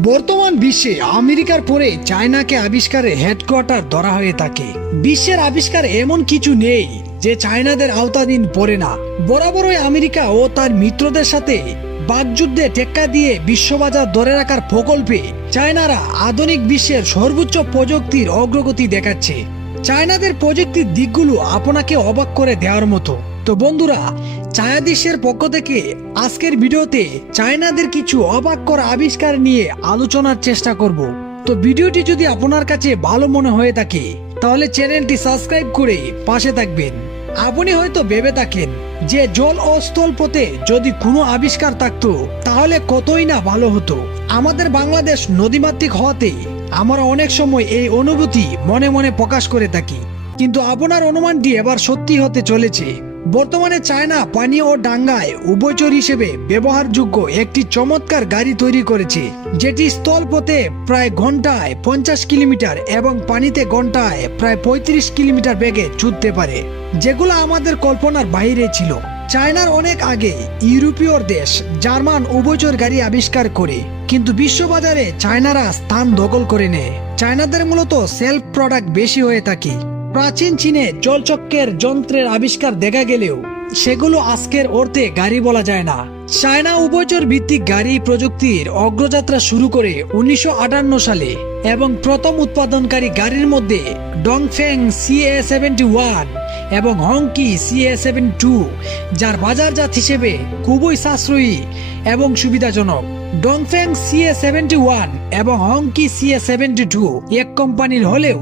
বর্তমান বিশ্বে আমেরিকার পরে চায়নাকে আবিষ্কারের হেডকোয়ার্টার ধরা হয়ে থাকে। বিশ্বের আবিষ্কার এমন কিছু নেই যে চায়নাদের আওতাধীন পড়ে না। বরাবরই আমেরিকা ও তার মিত্রদের সাথে বাকযুদ্ধে টেক্কা দিয়ে বিশ্ববাজার ধরে রাখার প্রকল্পে চায়নারা আধুনিক বিশ্বের সর্বোচ্চ প্রযুক্তির অগ্রগতি দেখাচ্ছে। চায়নাদের প্রযুক্তির দিকগুলো আপনাকে অবাক করে দেওয়ার মতো। তো বন্ধুরা, চায়াদিশের পক্ষ থেকে আজকের ভিডিওতে চায়নাদের কিছু অবাক করা আবিষ্কার নিয়ে আলোচনার চেষ্টা করব। তো ভিডিওটি যদি আপনার কাছে ভালো মনে হয়ে থাকে তাহলে চ্যানেলটি সাবস্ক্রাইব করে পাশে থাকবেন। আপনি হয়তো ভেবে থাকেন যে জল ও স্থল পথে যদি কোনো আবিষ্কার থাকতো তাহলে কতই না ভালো হতো। আমাদের বাংলাদেশ নদীমাতৃক হওয়াতে আমরা অনেক সময় এই অনুভূতি মনে মনে প্রকাশ করে থাকি, কিন্তু আপনার অনুমানটি এবার সত্যি হতে চলেছে। বর্তমানে চায়না পানি ও ডাঙ্গায় উভয়চর হিসেবে ব্যবহারযোগ্য একটি চমৎকার গাড়ি তৈরি করেছে, যেটি স্থলপথে প্রায় ঘন্টায় 50 কিলোমিটার এবং পানিতে ঘন্টায় প্রায় 35 কিলোমিটার বেগে ছুটতে পারে, যেগুলো আমাদের কল্পনার বাইরে ছিল। চায়নার অনেক আগে ইউরোপীয় দেশ জার্মান উভয়চর গাড়ি আবিষ্কার করে, কিন্তু বিশ্ববাজারে চায়নারা স্থান দখল করে নেয়। চায়নাদের মূলত সেলফ প্রোডাক্ট বেশি হয়ে থাকে। প্রাচীন চীনে জলচক্রের যন্ত্রের আবিষ্কার দেখা গেলেও সেগুলো আজকের অর্থে গাড়ি বলা যায় না। চায়না উভয়চর ভিত্তিক গাড়ি প্রযুক্তির অগ্রযাত্রা শুরু করে 1958 সালে এবং প্রথম উৎপাদনকারী গাড়ির মধ্যে ডংফেং CA71 এবং হংকি CA72, যার বাজারজাত হিসেবে খুবই সাশ্রয়ী এবং সুবিধাজনক। ডংফেং CA71 এবং হংকি CA72 এক কোম্পানির হলেও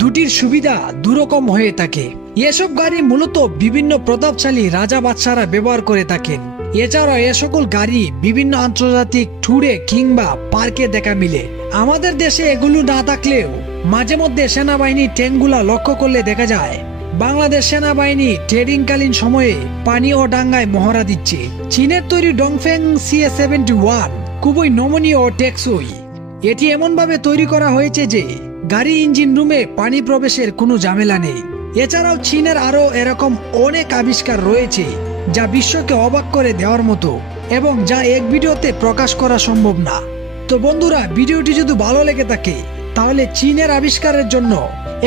দুটির সুবিধা দুরকম হয়ে থাকে। এসব গাড়ি মূলত বিভিন্ন প্রতাপশালী রাজা বাদশারা ব্যবহার করে থাকেন। এছাড়াও এ সকল গাড়ি বিভিন্ন আন্তর্জাতিক ট্যুরে কিংবা পার্কে দেখা মিলে। আমাদের দেশে এগুলো না থাকলেও মাঝে মধ্যে সেনাবাহিনী ট্যাঙ্কগুলা লক্ষ্য করলে দেখা যায় বাংলাদেশ সেনাবাহিনী ট্রেডিংকালীন সময়ে পানি ও ডাঙ্গায় মহড়া দিচ্ছে। চীনের তৈরি ডংফেং CA71 খুবই নমনীয় ও টেকসই। এটি এমনভাবে তৈরি করা হয়েছে যে গাড়ি ইঞ্জিন রুমে পানি প্রবেশের কোনো ঝামেলা নেই। এছাড়াও চীনের আরো এরকম অনেক আবিষ্কার রয়েছে যা বিশ্বকে অবাক করে দেওয়ার মতো এবং যা এক ভিডিওতে প্রকাশ করা সম্ভব না। তো বন্ধুরা, ভিডিওটি যদি ভালো লেগে থাকে তাহলে চীনের আবিষ্কারের জন্য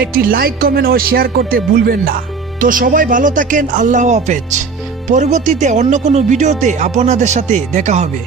একটি লাইক, কমেন্ট ও শেয়ার করতে ভুলবেন না। তো সবাই ভালো থাকেন, আল্লাহ হাফেজ। পরবর্তীতে অন্য কোনো ভিডিওতে আপনাদের সাথে দেখা হবে।